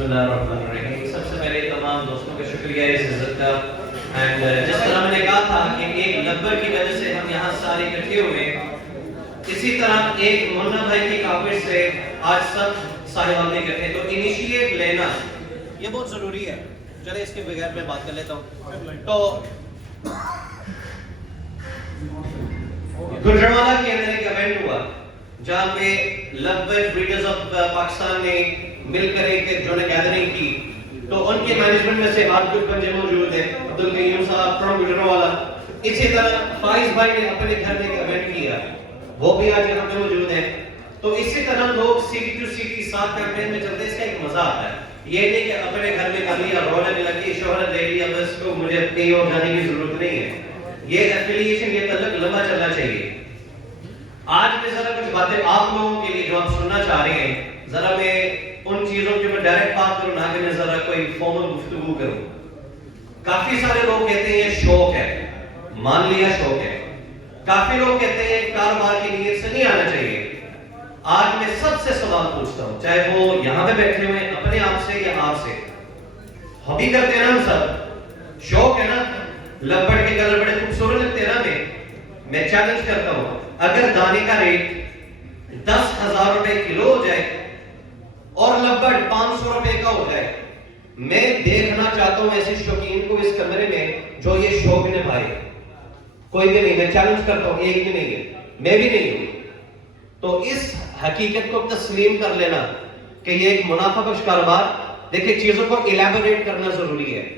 بسم اللہ الرحمن الرحیم. سب سے پہلے تمام دوستوں کا شکریہ اس عزت کا. اینڈ جس طرح میں نے کہا تھا کہ ایک نمبر کی وجہ سے ہم یہاں سارے اکٹھے ہوئے، اسی طرح ایک مولانا بھائی کی کاوش سے آج سب صاحبان اکٹھے. تو انیشیٹ لینا یہ بہت ضروری ہے. چلے اس کے بغیر میں بات کر لیتا ہوں. تو گجرانوالہ کے اندر ایک ایونٹ ہوا جہاں پہ لگ بھگ ریڈرز آف پاکستان نے مل کر ایک جو نے گیدرنگ کی. تو ان کے مینجمنٹ میں سے آج کچھ بندے موجود ہیں، عبدالقیوم صاحب فرام گجرانوالہ. اسی طرح فائز بھائی نے اپنے گھر میں ایک ایونٹ کیا، وہ بھی آج یہاں پہ موجود ہیں. تو اسی طرح لوگ سٹی ٹو سٹی ساتھ کیمپین میں چلتے، اس کا ایک مزہ آتا ہے. یہ نہیں کہ اپنے گھر میں کر لیا، رونق لگی، شہرت لے لیا، بس کو مجھے کہیں اور جانے کی ضرورت نہیں ہے. یہ ایفیلیشن، یہ تعلق لمبا چلنا چاہیے. آج میں ذرا کچھ باتیں آپ لوگوں کے لیے جو آپ سننا چاہ رہے ہیں، ذرا میں ان چیزوں کے اوپر ڈائریکٹ بات کروں، نہ کہ میں ذرا کوئی فارمل گفتگو کروں. کافی سارے لوگ کہتے ہیں یہ شوق ہے، مان لیا شوق ہے. کافی لوگ کہتے ہیں کاروبار کی نیت سے نہیں آنا چاہیے. آج میں سب سے سوال پوچھتا ہوں، چاہے وہ یہاں پہ بیٹھے ہوئے اپنے آپ سے یا آپ سے، ہابی کرتے ہیں نا ہم سب، شوق ہے نا، لبڑ کے کلر بڑے خوبصورت لگتے ہیں نا. میں چیلنج کرتا ہوں، اگر دانے کا ریٹ 10,000 روپے کلو ہو جائے اور لبڑ 500 روپے کا ہو جائے، میں دیکھنا چاہتا ہوں ایسے شوقین کو اس کمرے میں جو یہ شوق نبھائے. کوئی بھی نہیں، میں چیلنج کرتا ہوں، ایک بھی نہیں ہے، میں بھی نہیں ہوں. تو اس حقیقت کو تسلیم کر لینا کہ یہ ایک منافع بخش کاروبار. دیکھیں چیزوں کو الیبوریٹ کرنا ضروری ہے.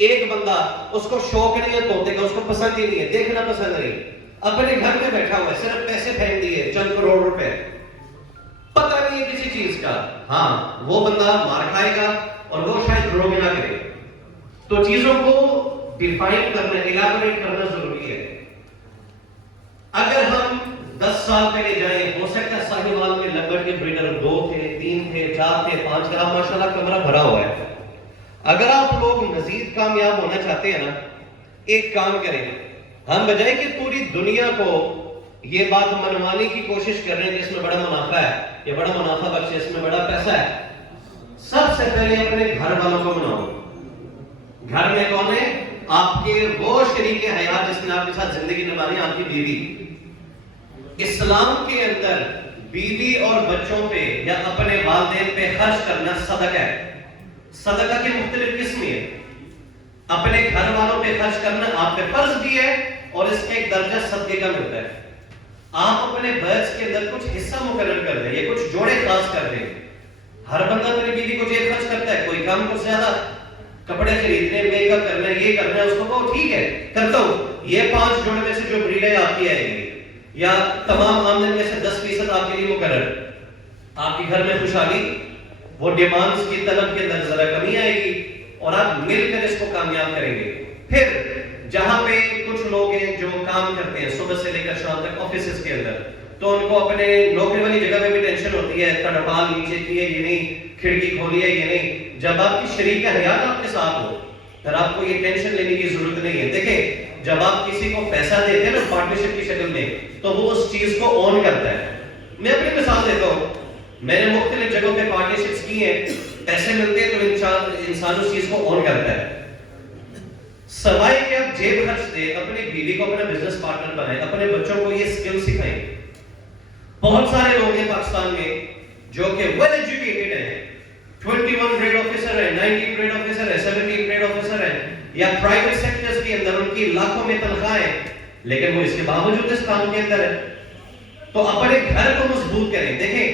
ایک بندہ اس کو شوق نہیں ہے طوطے کا، اس کو پسند ہی نہیں ہے، دیکھنا پسند نہیں، اپنے گھر میں بیٹھا ہوا ہے، صرف پیسے پھینک دیے چند کروڑ روپے، پتہ نہیں ہے کسی چیز کا. ہاں وہ بندہ مار کھائے گا اور وہ شاید گرو بھی نہ کرے. تو چیزوں کو ڈیفائن کرنا، الیبوریٹ کرنا ضروری ہے. اگر ہم 10 سال پہلے جائیں، ہو سکتا ہے ساہیوال میں لبڑ کے بریڈر 2 تھے، 3 تھے، 4 تھے، 5 تھے. اب ماشاءاللہ کمرہ بھرا ہوا ہے. اگر آپ لوگ مزید کامیاب ہونا چاہتے ہیں نا، ایک کام کریں. ہم بجائے کہ پوری دنیا کو یہ بات منوانے کی کوشش کر رہے ہیں کہ اس میں بڑا منافع ہے، یہ بڑا منافع بخش ہے، اس میں بڑا پیسہ ہے، سب سے پہلے اپنے گھر والوں کو مناؤ. گھر میں کون ہے؟ آپ کے وہ شریک حیات جس نے آپ کے ساتھ زندگی نبھانی ہے، آپ کی بیوی. اسلام کے اندر بیوی اور بچوں پہ یا اپنے والدین پہ خرچ کرنا صدقہ ہے. صدقہ کی مختلف قسمیں ہیں. اپنے گھر والوں پہ خرچ کرنا آپ پہ فرض بھی ہے اور اس کا ایک درجہ صدقے کا ملتا ہے. آپ اپنے بچت کے اندر کچھ حصہ مقرر کر دیں، یہ کچھ جوڑے خاص کر دیں. ہر بندہ اپنی بیوی کو جیب خرچ کرتا ہے، کوئی کم کچھ زیادہ، کپڑے خریدنے، میک اپ کرنا، یہ کرنا ہے، اس کو کہو ٹھیک ہے کرتا ہوں. یہ 5 جوڑے میں سے جو بریڈ ہے آپ کی آئے گی، یا تمام آمدن میں سے 10% آپ کے لیے مقرر. آپ کے گھر میں خوشحالی، وہ ڈیمانڈز کی طلب کے اندر ذرا کمی آئے گی اور آپ مل کر اس کو کامیاب کریں گے. پھر جہاں پہ کچھ لوگ ہیں جو کام کرتے ہیں صبح سے لے کر شام تک آفیسز کے اندر، تو ان کو اپنے نوکری والی جگہ میں بھی ٹینشن ہوتی ہے، تڑپال نیچے کی ہے یہ نہیں، کھڑکی کھولی ہے یہ نہیں. جب آپ کی شریک حیات آپ کے ساتھ ہو پھر آپ کو یہ ٹینشن لینے کی ضرورت نہیں ہے. دیکھیں جب آپ کسی کو پیسہ دیتے ہیں نا پارٹنرشپ کی شکل میں، تو وہ اس چیز کو اون کرتا ہے. میں اپنی مثال دیتا ہوں، میں نے مختلف جگہوں پہ پارٹنرشپس کی ہیں، پیسے ملتے ہیں تو انسان اس چیز کو اون کرتا ہے. سوائے کہ آپ جیب خرچ دیں، اپنی بیوی کو اپنا بزنس پارٹنر بنائیں، اپنے بچوں کو یہ سکل سکھائیں. بہت سارے لوگ ہیں پاکستان میں جو کہ ویل ایجوکیٹڈ ہیں، 21 گریڈ آفیسر ہیں، 19 گریڈ آفیسر ہیں، 17 گریڈ آفیسر ہیں، یا پرائیویٹ سیکٹرز کے اندر ان کی لاکھوں میں تنخواہیں ہیں، لیکن وہ اس کے باوجود اس کام کے اندر ہے. تو اپنے گھر کو مضبوط کریں. دیکھیں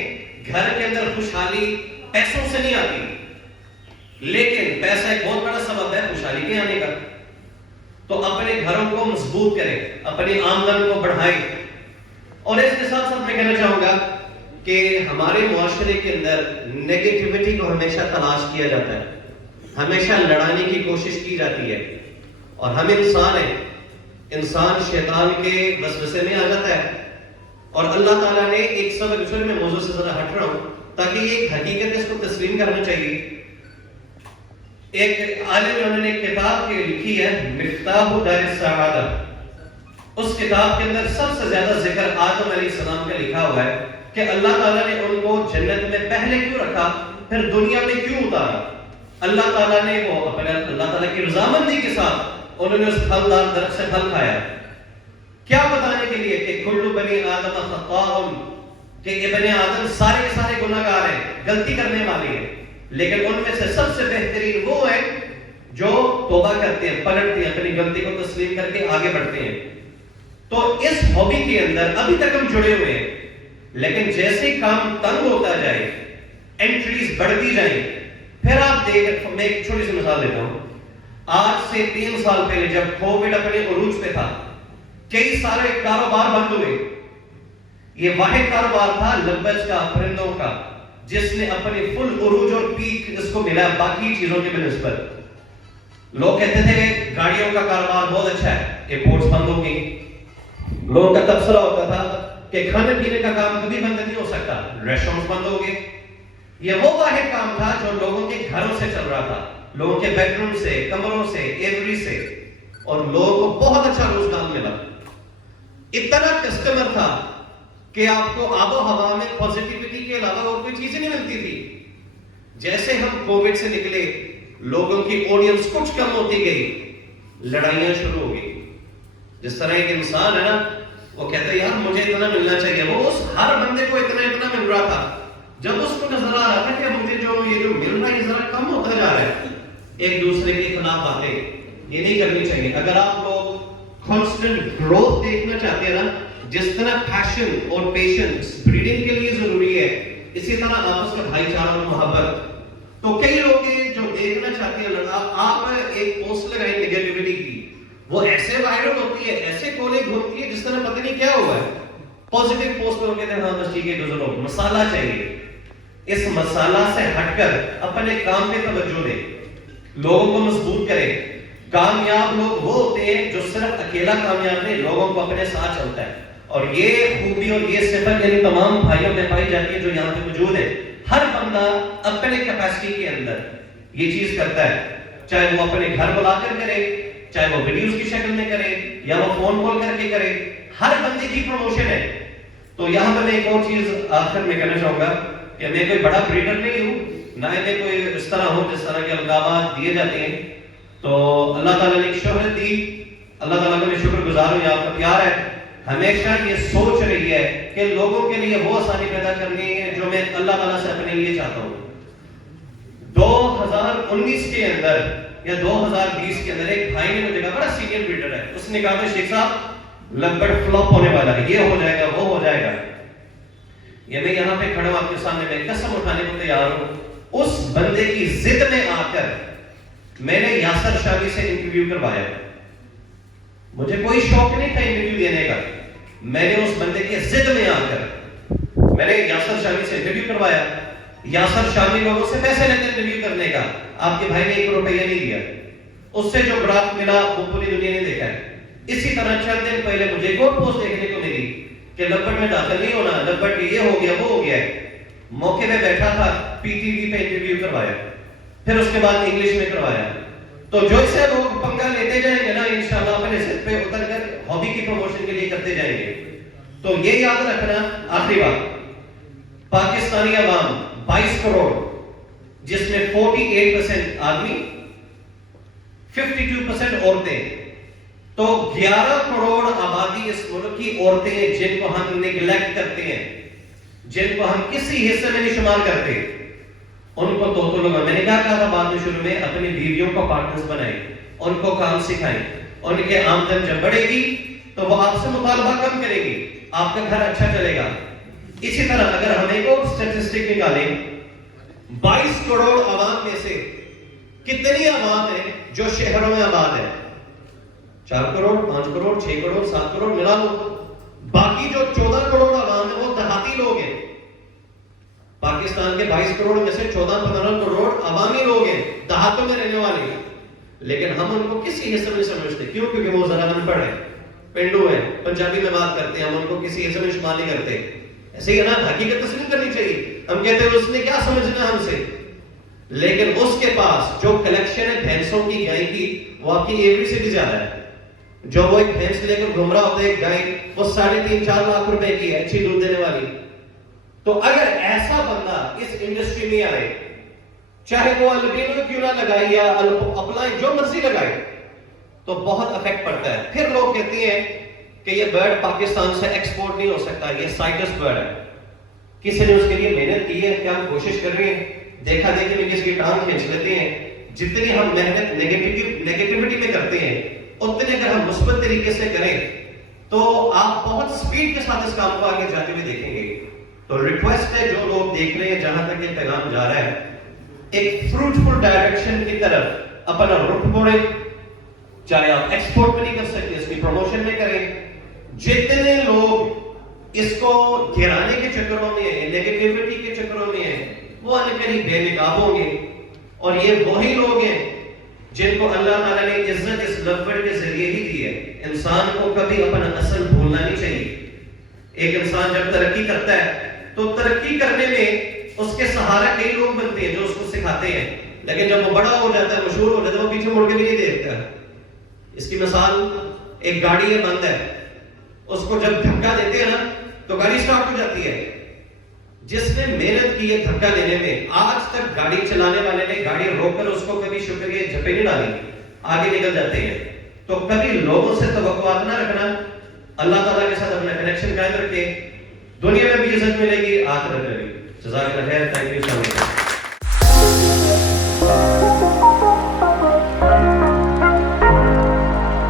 گھر کے اندر خوشحالی پیسوں سے نہیں آتی، لیکن پیسہ ایک بہت بڑا سبب ہے خوشحالی کے آنے کا. تو اپنے گھروں کو مضبوط کریں، اپنی آمدن کو بڑھائیں. اور اس کے ساتھ ساتھ میں کہنا چاہوں گا کہ ہمارے معاشرے کے اندر نیگیٹیوٹی کو ہمیشہ تلاش کیا جاتا ہے، ہمیشہ لڑانے کی کوشش کی جاتی ہے. اور ہم انسان ہیں، انسان شیطان کے وسوسے میں آ جاتا ہے. اور اللہ تعالیٰ نے ایک سبق، ایکچولی میں موضوع سے ذرا ہٹ رہا ہوں تاکہ یہ ایک حقیقت ہے، اس کو تسلیم کرنا چاہیے. ایک عالم انہوں نے ایک کتاب لکھی ہے مفتاح دار السعادہ. اس کتاب کے اندر سب سے زیادہ ذکر آدم علیہ السلام کا لکھا ہوا ہے کہ اللہ تعالیٰ نے ان کو جنت میں پہلے کیوں رکھا، پھر دنیا میں کیوں اتارا؟ اللہ تعالیٰ نے وہ اپنے اللہ تعالیٰ کی رضامندی کے ساتھ انہوں نے اس پھلدار درخت سے پھل کھایا، کیا بتانے کے لیے کہ کل بنی آدم خطاء، کہ ابن آدم سارے کے سارے گناہ گار ہیں، غلطی کرنے والے ہیں، لیکن ان میں سے سب سے بہترین وہ ہیں جو توبہ کرتے ہیں، پلٹتے ہیں، اپنی غلطی کو تسلیم کر کے آگے بڑھتے ہیں۔ تو اس ہابی کے اندر ابھی تک ہم جڑے ہوئے ہیں، لیکن جیسے کام تنگ ہوتا جائے، انٹریز بڑھتی جائیں، پھر آپ دیکھ، میں ایک چھوٹی سی مثال دیتا ہوں۔ آج سے 3 سال پہلے جب کووڈ اپنے عروج پہ تھا، کئی سارے کاروبار بند ہوئے۔ یہ واحد کاروبار تھا لبج کا، پرندوں کا، جس نے اپنی فل عروج اور پیک اس کو ملا باقی چیزوں کے بنسبت۔ لوگ کہتے تھے کہ گاڑیوں کا کاروبار بہت اچھا ہے، ایئرپورٹس بند ہو گئی۔ لوگوں کا تبصرہ ہوتا تھا کہ کھانے پینے کا کام کبھی بند نہیں ہو سکتا، ریسٹورنٹس بند ہو گئے۔ یہ وہ واحد کام تھا جو لوگوں کے گھروں سے چل رہا تھا، لوگوں کے بیڈ روم سے، کمروں سے، ایوری سے، اور لوگوں کو بہت اچھا روزگار ملا۔ اتنا کسٹمر تھا کہ آپ کو آب و ہوا میں پازیٹیوٹی کے علاوہ اور کوئی چیز نہیں ملتی تھی۔ جیسے ہم کووڈ سے نکلے، لوگوں کی آڈینس کچھ کم ہوتی گئی، لڑائیاں شروع ہو گئی۔ جس طرح ایک انسان ہے نا، وہ کہتا ہے یار مجھے اتنا ملنا چاہیے، وہ اس ہر بندے کو اتنا مل رہا تھا۔ جب اس کو نظر آ رہا تھا کہ مجھے جو مل رہا ہے یہ ذرا کم ہوتا جا رہا ہے، ایک دوسرے کے خلاف باتیں یہ نہیں کرنی چاہیے۔ اگر آپ لوگ کانسٹنٹ گروتھ دیکھنا چاہتے ہیں نا، جس طرح پیشن اور پیشنس بریڈنگ کے لیے ضروری ہے، اسی طرح آپس کا بھائی چارہ اور محبت۔ تو کئی لوگ ہیں جو دیکھنا چاہتے ہیں، آپ ایک پوسٹ لگائیں نیگیٹیوٹی کی، وہ ایسے وائرل ہوتی ہے، ایسے کولے گھومتی ہے جس طرح پتہ نہیں کیا ہوا ہے۔ پازیٹیو پوسٹ لوگ کہتے ہیں ہاں بس ٹھیک ہے گزرو، مسالہ چاہیے۔ اس مسالہ سے ہٹ کر اپنے کام پہ توجہ دیں، لوگوں کو مضبوط کریں۔ کامیاب لوگ وہ ہوتے ہیں جو صرف اکیلا کامیاب نہیں، لوگوں کو اپنے ساتھ چلتا ہے۔ اور یہ خوبی اور یہ صفت یعنی تمام بھائیوں میں پائی جاتی ہے جو یہاں پہ موجود ہے۔ ہر بندہ اپنے کیپیسٹی کے اندر یہ چیز کرتا ہے، چاہے وہ اپنے گھر بلا کر کرے، چاہے وہ ویڈیوز کی شکل میں کرے، یا وہ فون کال کر کے کرے، ہر بندے کی پروموشن ہے۔ تو یہاں پہ میں ایک اور چیز آخر میں کہنا چاہوں گا کہ میں کوئی بڑا بریڈر نہیں ہوں، نہ میں کوئی اس طرح ہوں جس طرح کے القابات دیے جاتے ہیں۔ تو اللہ تعالیٰ نے ایک شہرت دی، اللہ تعالیٰ کا میں شکر گزار ہوں، آپ کا پیار ہے۔ ہمیشہ یہ سوچ رہی ہے کہ لوگوں کے لیے وہ آسانی پیدا کرنی ہے جو میں اللہ تعالیٰ سے اپنے لیے چاہتا ہوں۔ 2019 کے اندر یا 2020 کے اندر ایک بھائی نے مجھے کہا، بڑا سینئر بریڈر ہے، اس نے کہا کہ شیخ صاحب لگ بھگ فلاپ ہونے والا ہے، یہ ہو جائے گا، وہ ہو جائے گا۔ یہ میں یہاں پہ کھڑا ہوں آپ کے سامنے، میں قسم اٹھانے کو تیار ہوں، اس بندے کی ضد میں آ کر میں نے یاسر شامی سے انٹرویو کروایا۔ مجھے کوئی شوق نہیں تھا انٹرویو دینے کا، میں نے اس بندے کے ضد میں آ کر میں نے یاسر شامی سے انٹرویو کروایا۔ یاسر شامی لوگوں سے پیسے لیتے انٹرویو کرنے کا، آپ کے بھائی نے 1 روپیہ نہیں دیا، اس سے جو گراف ملا وہ پوری دنیا نے دیکھا ہے۔ اسی طرح چند دن پہلے مجھے ایک اور پوسٹ دیکھنے کو ملی کہ لبٹ میں داخل نہیں ہونا، لبٹ یہ ہو گیا وہ ہو گیا ہے۔ موقع پہ بیٹھا تھا، پی ٹی وی پہ انٹرویو کروایا، پھر اس کے بعد انگلش میں کروایا۔ تو جو اس سے لوگ پنگا لیتے جائیں گے نا، انشاءاللہ اپنے سر پہ اتر کر ہابی کی پروموشن کے لیے کرتے جائیں گے۔ تو یہ یاد رکھنا، آخری بات، پاکستانی عوام 22 کروڑ، جس میں 48% آدمی، 52% عورتیں، تو 11 کروڑ آبادی اس ملک کی عورتیں جن کو ہم نیگلیکٹ کرتے ہیں، جن کو ہم کسی حصے میں نہیں شمار کرتے، ان کو تو لوگ، میں نے کہا تھا بعد میں شروع میں، اپنی بیویوں کو پارٹنرز بنائیں، ان کو کام سکھائیں، ان کے آمدن جب بڑھے گی تو وہ آپ سے مطالبہ کم کرے گی، آپ کا گھر اچھا چلے گا۔ اسی طرح اگر ہم ایک اور اسٹیٹسٹک نکالیں، 22 کروڑ عوام میں سے کتنی عوام ہے جو شہروں میں آباد ہے؟ 4 کروڑ، 5 کروڑ، 6 کروڑ، 7 کروڑ ملا لو۔ باقی جو 14 کروڑ عوام ہے وہ دیہاتی لوگ ہیں۔ پاکستان کے 22 کروڑ میں سے 14-15 کروڑ عوامی لوگ ہیں، دیہاتوں میں رہنے والے ہیں، لیکن ہم ان کو کسی حصے میں نہیں سمجھتے۔ کیوں؟ کیونکہ وہ ذرا ان پڑھ ہیں، پنڈو ہیں، پنجابی میں بات کرتے ہیں، ہم ان کو کسی حصے میں شمار نہیں کرتے۔ ایسے ہی ہے نا، حقیقت تسلیم کرنی چاہیے۔ ہم کہتے ہیں اس نے کیا سمجھنا ہم سے، لیکن اس کے پاس جو کلیکشن ہے بھینسوں کی، گائے کی، وہ آپ کی ایوری سے بھی زیادہ ہے۔ جو وہ ایک بھینس لے کر گھوم رہا ہوتا ہے، ایک گائے، وہ 3.5-4 لاکھ روپے کی ہے، اچھی دودھ دینے والی۔ تو اگر ایسا بندہ اس انڈسٹری میں آئے چاہے وہ البینو کیوں نہ لگائے یا اپلائیں جو مرضی لگائے تو بہت افیکٹ پڑتا ہے. پھر لوگ کہتے ہیں کہ یہ برڈ پاکستان سے ایکسپورٹ نہیں ہو سکتا, یہ سائٹس برڈ ہے. کسی نے اس کے لیے محنت کی ہے, کیا ہم کوشش کر رہے ہیں, دیکھا دیکھی میں کسی کی ٹانگ کھینچ لیتے ہیں. جتنی ہم محنت نیگیٹیوٹی میں کرتے ہیں اتنے اگر ہم مثبت طریقے سے کریں تو آپ بہت سپیڈ کے ساتھ اس کام کو آگے جاتے ہوئے دیکھیں گے. تو ریکویسٹ ہے جو لوگ دیکھ رہے ہیں جہاں تک یہ پیغام جا رہا ہے, ایک فروٹفل ڈائریکشن کی طرف اپنا رخ موڑیں. چاہے آپ ایکسپورٹ میں نہیں کر سکتے, اس کی پروموشن میں کریں. جتنے لوگ اس کو گرانے کے چکروں میں ہیں, نیگیٹیوٹی کے چکروں میں ہیں, وہ انقریب بے نقاب ہوں گے. اور یہ وہی لوگ ہیں جن کو اللہ تعالیٰ نے عزت اس لفظ کے ذریعے ہی دی ہے. انسان کو کبھی اپنا اصل بھولنا نہیں چاہیے. ایک انسان جب ترقی کرتا ہے تو ترقی کرنے میں اس کے سہارا کئی لوگ بنتے ہیں جو اس کو سکھاتے ہیں, لیکن جب وہ بڑا ہو جاتا ہے, مشہور ہو جاتا ہے, وہ پیچھے مڑ کے بھی نہیں دیکھتا. اس کی مثال ایک گاڑی ہے, بند ہے, اس کو جب دھکا دیتے ہیں نا تو گاڑی سٹارٹ ہو جاتی ہے. جس نے محنت کی ہے دھکا دینے میں, آج تک گاڑی چلانے والے نے گاڑی روک کر اس کو کبھی شکریہ جھپے نہیں ڈالی, آگے نکل جاتے ہیں. تو کبھی لوگوں سے توقعات نہ رکھنا, اللہ تعالیٰ کے ساتھ اپنا کنیکشن قائم رکھے. دنیا میں بھی عزت ملے گی, آخرت میں بھی. جزاک اللہ خیر. Thank you so much.